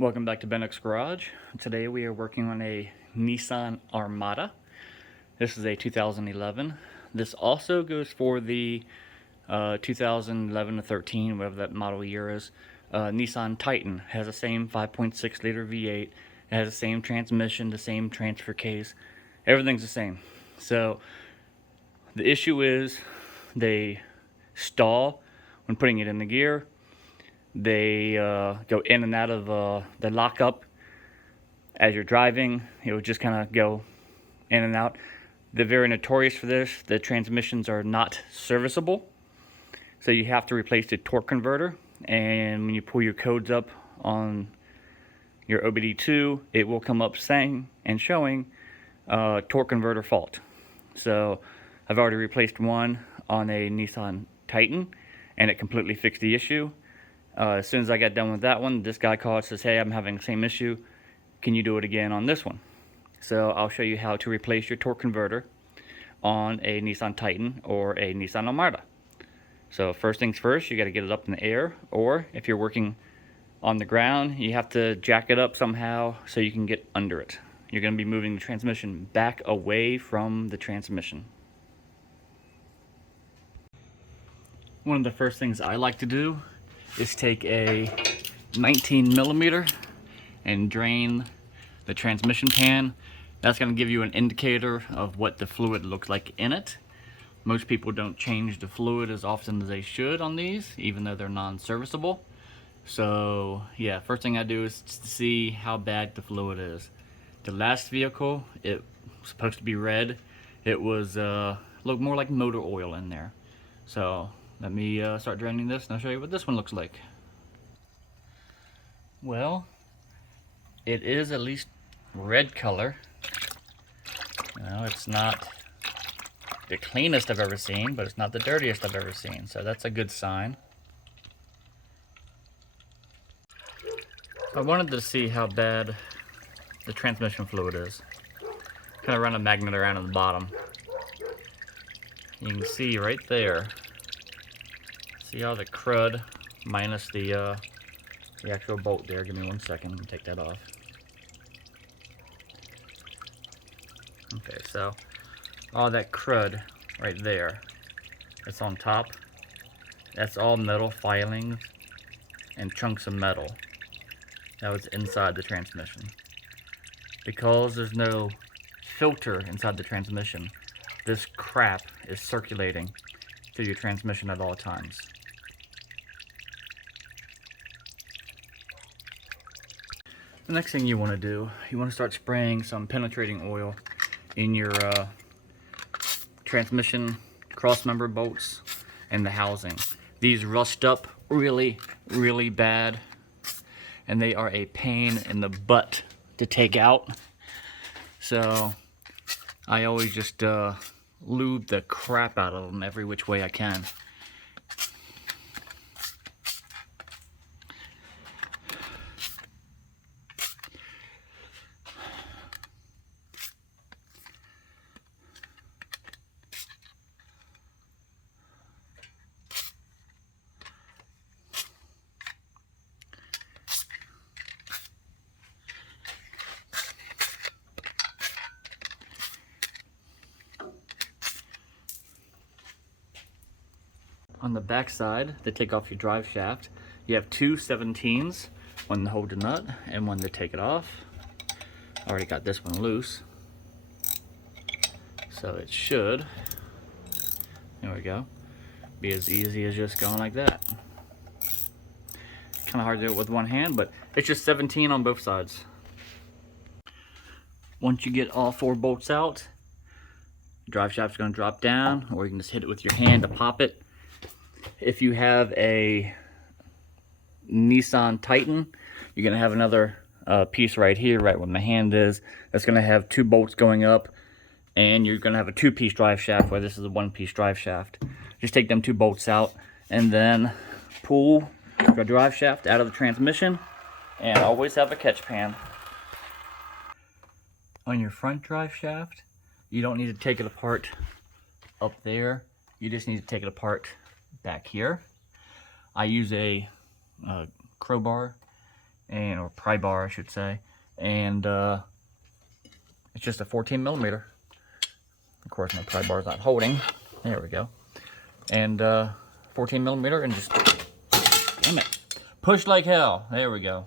Welcome back to Bennock's Garage. Today we are working on a Nissan Armada. This is a 2011. This also goes for the 2011 to 13, whatever that model year is. Nissan Titan has the same 5.6 liter V8. It has the same transmission, the same transfer case. Everything's the same. So the issue is they stall when putting it in the gear. They go in and out of the lockup as you're driving. It will just kind of go in and out. They're very notorious for this. The transmissions are not serviceable, so you have to replace the torque converter. And when you pull your codes up on your OBD2, it will come up saying and showing torque converter fault. So I've already replaced one on a Nissan Titan, and it completely fixed the issue. As soon as I got done with that one, this guy called and says, hey, I'm having the same issue. Can you do it again on this one? So I'll show you how to replace your torque converter on a Nissan Titan or a Nissan Armada. So first things first, you got to get it up in the air, or if you're working on the ground, you have to jack it up somehow so you can get under it. You're going to be moving the transmission back away from the transmission. One of the first things I like to do is take a 19 millimeter and drain the transmission pan. That's going to give you an indicator of what the fluid looks like in it. Most people don't change the fluid as often as they should on these, even though they're non-serviceable. So yeah, first thing I do is to see how bad the fluid is. The last vehicle, it was supposed to be red. It was looked more like motor oil in there. So let me start draining this and I'll show you what this one looks like. Well, it is at least red color. You know, it's not the cleanest I've ever seen, but it's not the dirtiest I've ever seen. So that's a good sign. I wanted to see how bad the transmission fluid is. Kind of run a magnet around at the bottom. You can see right there. See all the crud minus the actual bolt there. Give me 1 second. Let me take that off. Okay, so all that crud right there that's on top, that's all metal filings and chunks of metal that was inside the transmission. Because there's no filter inside the transmission, this crap is circulating through your transmission at all times. The next thing you want to do, you want to start spraying some penetrating oil in your transmission crossmember bolts and the housing. These rust up really bad, and they are a pain in the butt to take out. So I always just lube the crap out of them every which way I can. On the back side, to take off your drive shaft, you have two 17s, one to hold the nut and one to take it off. Already got this one loose, so it should, there we go, be as easy as just going like that. Kind of hard to do it with one hand, but it's just 17 on both sides. Once you get all four bolts out, the drive shaft's going to drop down, or you can just hit it with your hand to pop it. If you have a Nissan Titan, you're going to have another piece right here, right where my hand is. That's going to have two bolts going up, and you're going to have a two-piece drive shaft where this is a one-piece drive shaft. Just take them two bolts out and then pull the drive shaft out of the transmission, and always have a catch pan. On your front drive shaft, you don't need to take it apart up there. You just need to take it apart back here. I use a crowbar and or pry bar I should say, and it's just a 14 millimeter. Of course my pry bar is not holding. There we go. And 14 millimeter, and just, damn it, push like hell. There we go.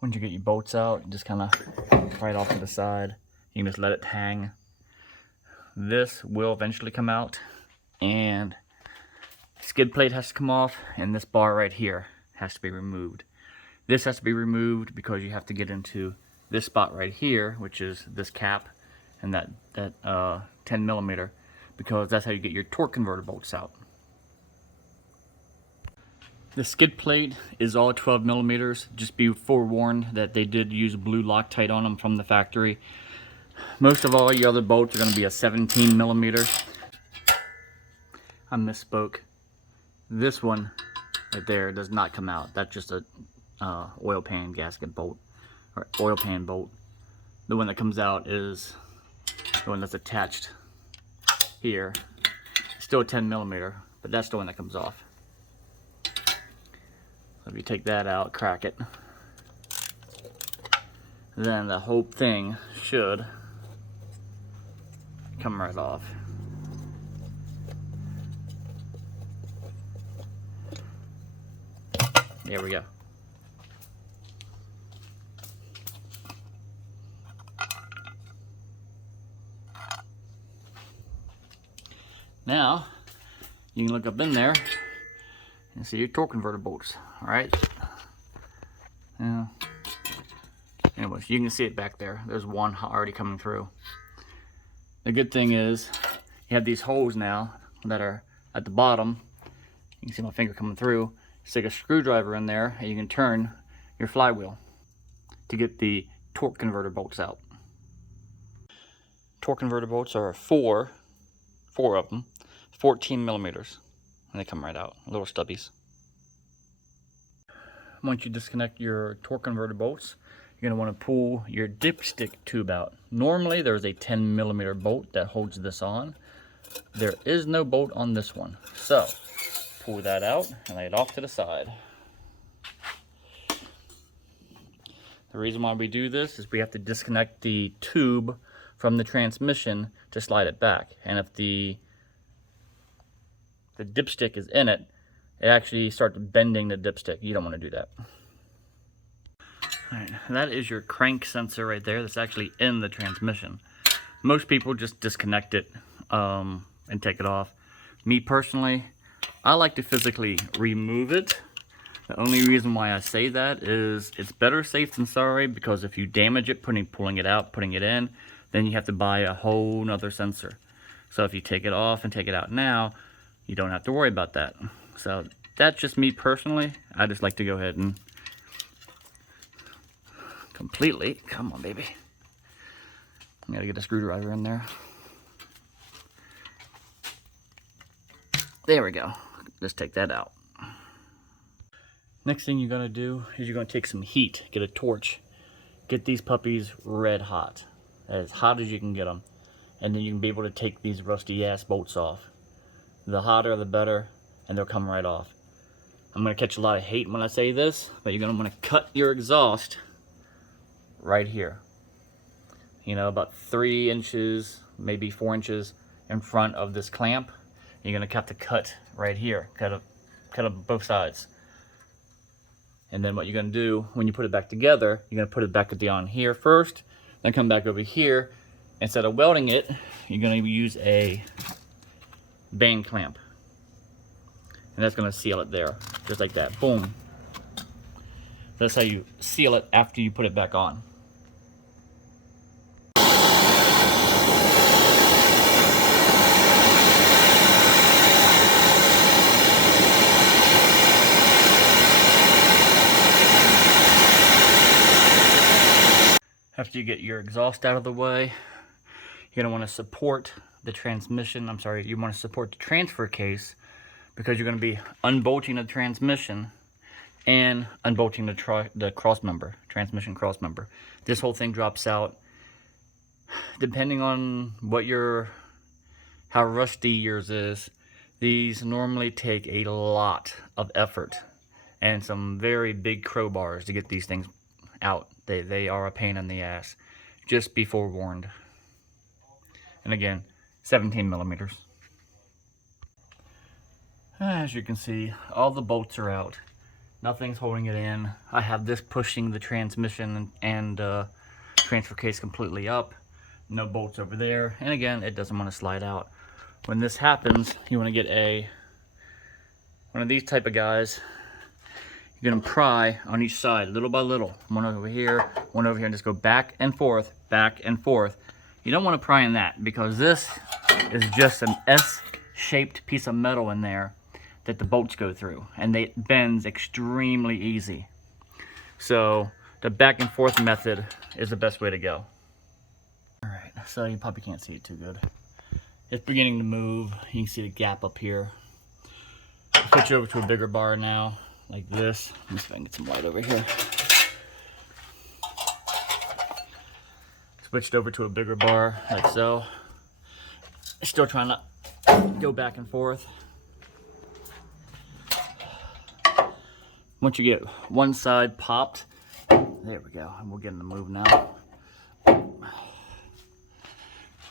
Once you get your bolts out, just kind of right off to the side. You can just let it hang. This will eventually come out, and skid plate has to come off, and this bar right here has to be removed. This has to be removed because you have to get into this spot right here, which is this cap and that 10 millimeter, because that's how you get your torque converter bolts out. The skid plate is all 12 millimeters. Just be forewarned that they did use blue Loctite on them from the factory. Most of all your other bolts are going to be a 17 millimeter. I misspoke. This one right there does not come out. That's just a oil pan gasket bolt, or oil pan bolt. The one that comes out is the one that's attached here. Still a 10 millimeter, but that's the one that comes off. So if you take that out, crack it, then the whole thing should come right off. There we go. Now you can look up in there and see your torque converter bolts. All right. Now, anyways, you can see it back there. There's one already coming through. The good thing is you have these holes now that are at the bottom. You can see my finger coming through. Stick a screwdriver in there, and you can turn your flywheel to get the torque converter bolts out. Torque converter bolts are four of them, 14 millimeters, and they come right out, little stubbies. Once you disconnect your torque converter bolts, you're going to want to pull your dipstick tube out. Normally there's a 10 millimeter bolt that holds this on. There is no bolt on this one, so pull that out and lay it off to the side. The reason why we do this is we have to disconnect the tube from the transmission to slide it back, and if the dipstick is in it, it actually starts bending the dipstick. You don't want to do that. Alright, that is your crank sensor right there that's actually in the transmission. Most people just disconnect it and take it off. Me personally, I like to physically remove it. The only reason why I say that is it's better safe than sorry, because if you damage it pulling it out, putting it in, then you have to buy a whole nother sensor. So if you take it off and take it out now, you don't have to worry about that. So that's just me personally. I just like to go ahead and completely, come on baby, I gotta get a screwdriver in there. There we go. Just take that out. Next thing you're gonna do is you're gonna take some heat, get a torch, get these puppies red hot, as hot as you can get them, and then you can be able to take these rusty ass bolts off. The hotter the better, and they'll come right off. I'm gonna catch a lot of hate when I say this, but you're gonna wanna cut your exhaust right here. You know, about 3 inches, maybe 4 inches in front of this clamp. You're gonna have to cut right here, cut up both sides. And then what you're gonna do when you put it back together, you're gonna put it back down here first, then come back over here. Instead of welding it, you're gonna use a band clamp, and that's gonna seal it there, just like that. Boom. That's how you seal it after you put it back on. After you get your exhaust out of the way, you're gonna want to support the transmission. I'm sorry, you want to support the transfer case, because you're going to be unbolting the transmission and unbolting the cross member, transmission cross member. This whole thing drops out. Depending on what how rusty yours is, these normally take a lot of effort and some very big crowbars to get these things out. They are a pain in the ass. Just be forewarned. And again, 17 millimeters. As you can see, all the bolts are out. Nothing's holding it in. I have this pushing the transmission and transfer case completely up. No bolts over there. And again, it doesn't want to slide out. When this happens, you want to get one of these type of guys. You're going to pry on each side, little by little. One over here, and just go back and forth, back and forth. You don't want to pry in that, because this is just an S-shaped piece of metal in there that the bolts go through, and it bends extremely easy. So the back and forth method is the best way to go. Alright, so you probably can't see it too good. It's beginning to move. You can see the gap up here. Switch over to a bigger bar now, like this. Let me see if I can get some light over here. Switched over to a bigger bar, like so. Still trying to go back and forth. Once you get one side popped, there we go, and we're getting the move now.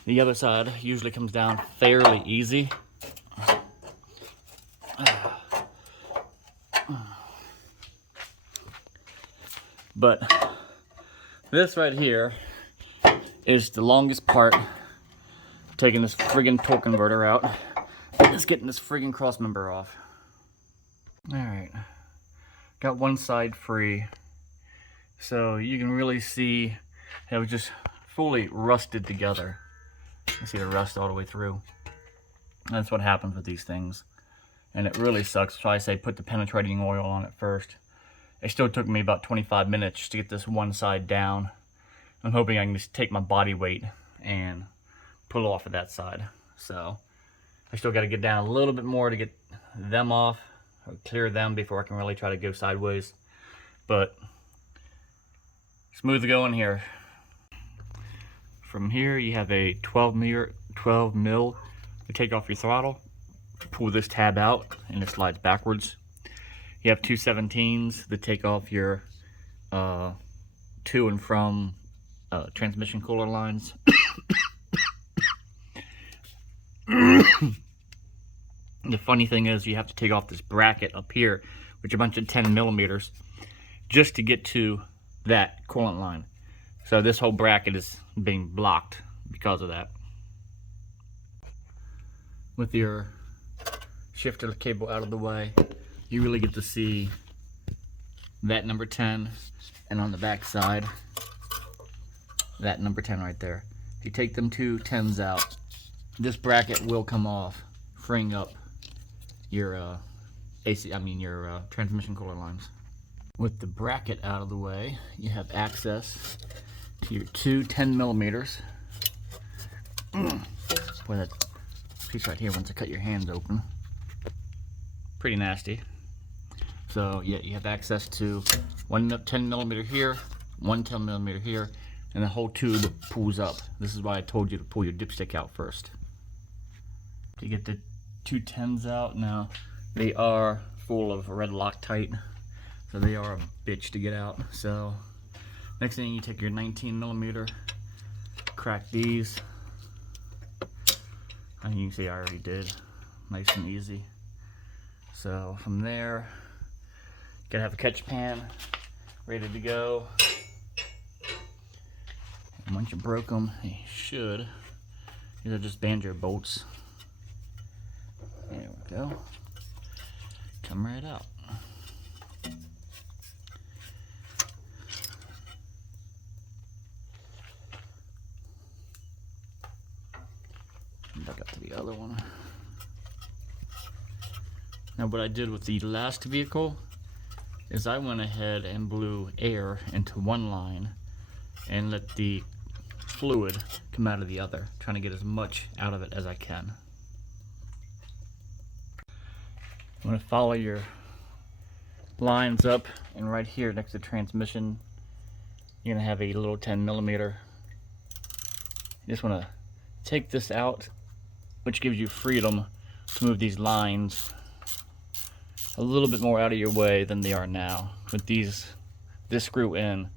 The other side usually comes down fairly easy. But this right here is the longest part. Taking this friggin' torque converter out. Just getting this friggin' cross member off. Alright. Got one side free. So you can really see it was just fully rusted together. You see the rust all the way through. That's what happens with these things. And it really sucks. So I say put the penetrating oil on it first. It still took me about 25 minutes to get this one side down. I'm hoping I can just take my body weight and pull off of that side. So I still got to get down a little bit more to get them off, or clear them before I can really try to go sideways. But smooth going here. From here you have a 12 mil to take off your throttle. Pull this tab out and it slides backwards. You have 2 17s to take off your to and from transmission cooler lines. The funny thing is you have to take off this bracket up here, which is a bunch of 10 millimeters, just to get to that coolant line. So this whole bracket is being blocked because of that. With your shifter cable out of the way, you really get to see that number 10, and on the back side, that number 10 right there. If you take them 2 10s out, this bracket will come off, freeing up your your transmission cooler lines. With the bracket out of the way, you have access to your 2 10 millimeters. Boy, that piece right here wants to cut your hands open. Pretty nasty. So yeah, you have access to one 10 millimeter here, one 10 millimeter here, and the whole tube pulls up. This is why I told you to pull your dipstick out first. To get the 2 10s out now, they are full of red Loctite, so they are a bitch to get out. So next thing, you take your 19 millimeter, crack these. And you can see I already did, nice and easy. So from there, you gotta have a catch pan ready to go. And once you broke them, you should. These are just banjo bolts. There we go. Come right out. Back up to the other one. Now what I did with the last vehicle is I went ahead and blew air into one line and let the fluid come out of the other, trying to get as much out of it as I can. I'm going to follow your lines up, and right here next to the transmission you're going to have a little 10 millimeter. You just want to take this out, which gives you freedom to move these lines a little bit more out of your way than they are now. With this screw in,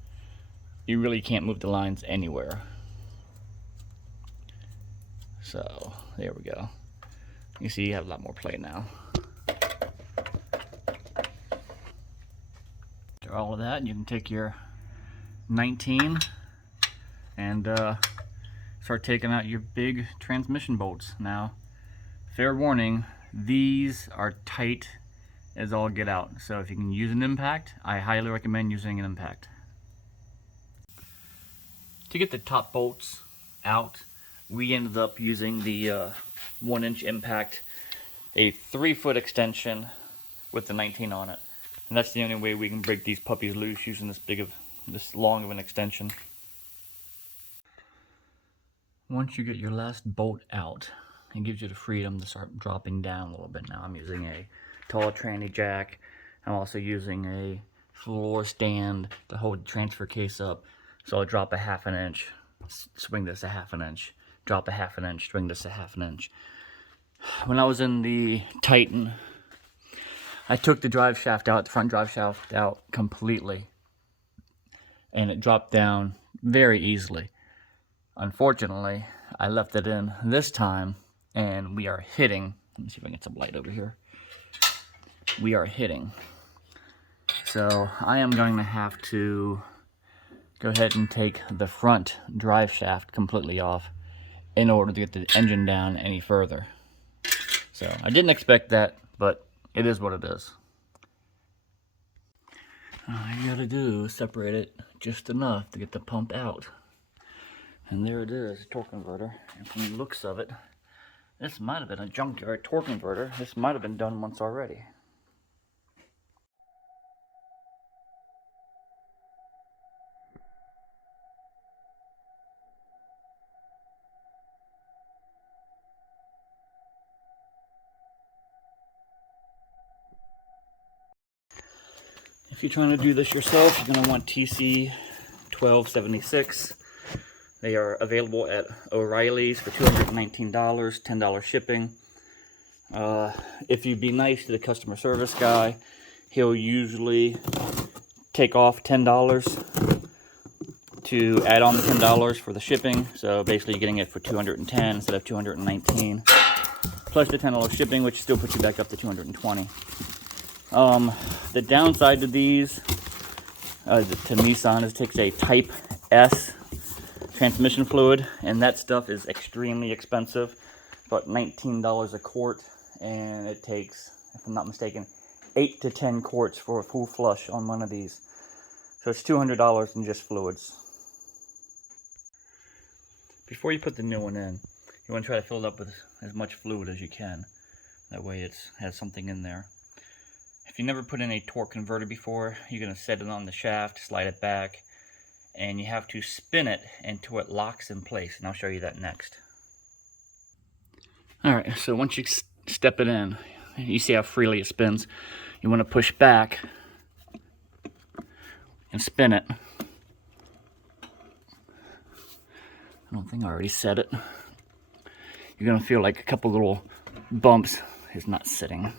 you really can't move the lines anywhere. So there we go. You see you have a lot more play now. After all of that, you can take your 19 and start taking out your big transmission bolts. Now, fair warning, these are tight as all get out. So if you can use an impact, I highly recommend using an impact. To get the top bolts out, we ended up using the 1-inch impact, a 3-foot extension with the 19 on it. And that's the only way we can break these puppies loose, using this long of an extension. Once you get your last bolt out, it gives you the freedom to start dropping down a little bit. Now I'm using a tall tranny jack. I'm also using a floor stand to hold the transfer case up. So I'll drop a 1/2 inch, swing this a 1/2 inch, drop a 1/2 inch, swing this a 1/2 inch. When I was in the Titan, I took the drive shaft out, the front drive shaft out completely, and it dropped down very easily. Unfortunately, I left it in this time, and we are hitting. Let me see if I can get some light over here. We are hitting. So I am going to have to go ahead and take the front drive shaft completely off in order to get the engine down any further. So I didn't expect that, but it is what it is. All you gotta do is separate it just enough to get the pump out. And there it is, a torque converter. And from the looks of it, this might have been a junkyard torque converter. This might have been done once already. If you're trying to do this yourself, you're going to want TC 1276. They are available at O'Reilly's for $219, $10 shipping. If you'd be nice to the customer service guy, he'll usually take off $10 to add on the $10 for the shipping. So basically you're getting it for $210 instead of $219. Plus the $10 shipping, which still puts you back up to $220. The downside to these, to Nissan, is it takes a Type S transmission fluid, and that stuff is extremely expensive, about $19 a quart, and it takes, if I'm not mistaken, 8 to 10 quarts for a full flush on one of these. So it's $200 in just fluids. Before you put the new one in, you want to try to fill it up with as much fluid as you can. That way it has something in there. If you never put in a torque converter before, you're going to set it on the shaft, slide it back, and you have to spin it until it locks in place, and I'll show you that next. Alright, so once you step it in, you see how freely it spins. You want to push back and spin it. I don't think I already set it. You're going to feel like a couple little bumps. It's not sitting.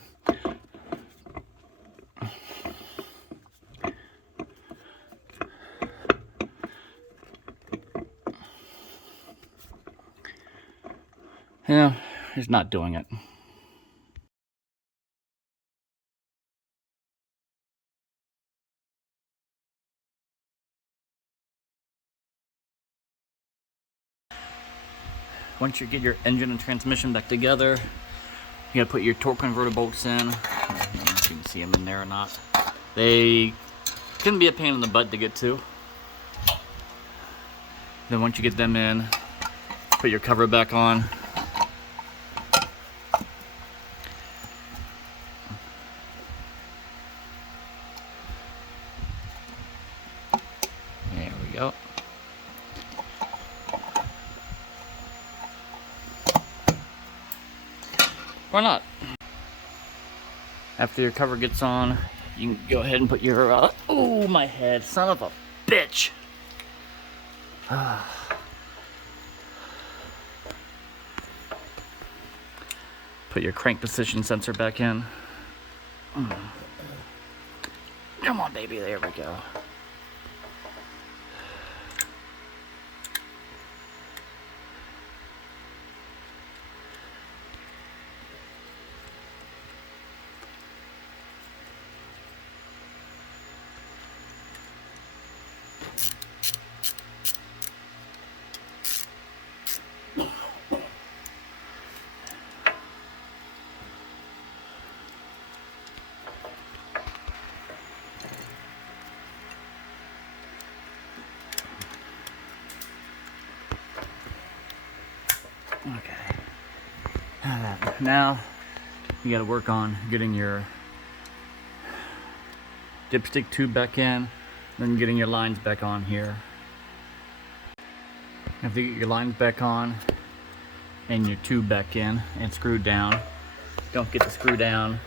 Yeah, it's not doing it. Once you get your engine and transmission back together, you gotta put your torque converter bolts in. I don't know if you can see them in there or not. They can be a pain in the butt to get to. Then once you get them in, put your cover back on. There we go. Why not? After your cover gets on, you can go ahead and put your, oh my head, son of a bitch. Put your crank position sensor back in. Come on, baby, there we go. Okay. Now you got to work on getting your dipstick tube back in, then getting your lines back on here. After you get your lines back on and your tube back in and screwed down, don't forget to screw down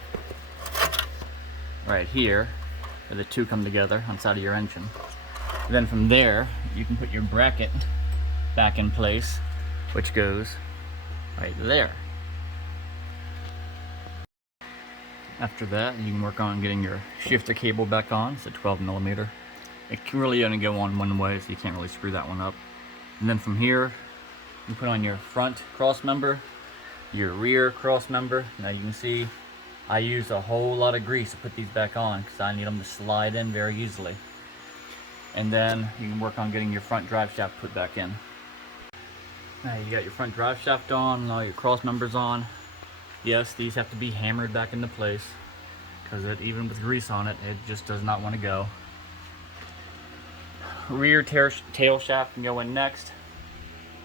right here where the two come together on the side of your engine. Then from there you can put your bracket back in place, which goes right there. After that, you can work on getting your shifter cable back on. It's a 12mm. It can really only go on one way, so you can't really screw that one up. And then from here, you put on your front cross member, your rear cross member. Now you can see I use a whole lot of grease to put these back on because I need them to slide in very easily. And then you can work on getting your front drive shaft put back in. Now you got your front drive shaft on and all your cross members on. Yes, these have to be hammered back into place because even with grease on it, it just does not want to go. Rear tail shaft can go in next,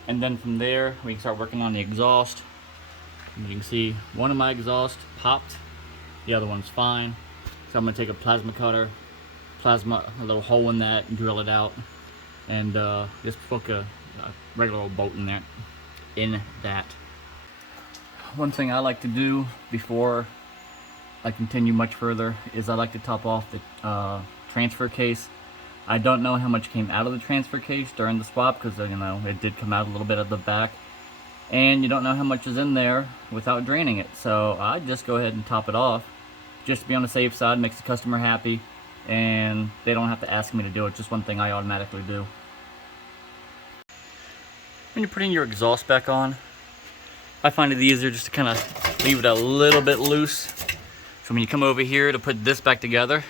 and then from there we can start working on the exhaust. And you can see one of my exhausts popped, the other one's fine. So I'm going to take a plasma cutter, a little hole in that, and drill it out, and just poke a regular old bolt in there, in that. One thing I like to do before I continue much further is I like to top off the transfer case. I don't know how much came out of the transfer case during the swap because, you know, it did come out a little bit at the back, and you don't know how much is in there without draining it. So I just go ahead and top it off just to be on the safe side, makes the customer happy, and they don't have to ask me to do it. Just one thing I automatically do. When you're putting your exhaust back on, I find it easier just to kind of leave it a little bit loose. So when you come over here to put this back together,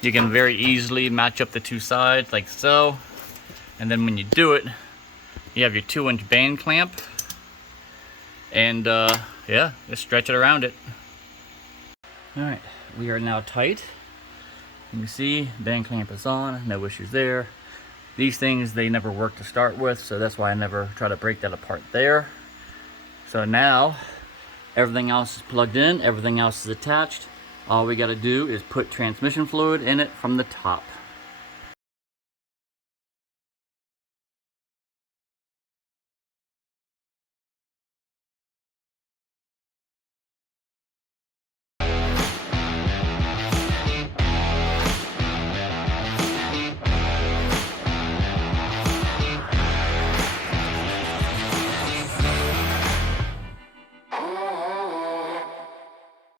you can very easily match up the two sides like so. And then when you do it, you have your 2-inch band clamp. And yeah, just stretch it around it. Alright, we are now tight. You can see band clamp is on, no issues there. These things, they never work to start with, so that's why I never try to break that apart there. So now, everything else is plugged in, everything else is attached. All we gotta do is put transmission fluid in it from the top.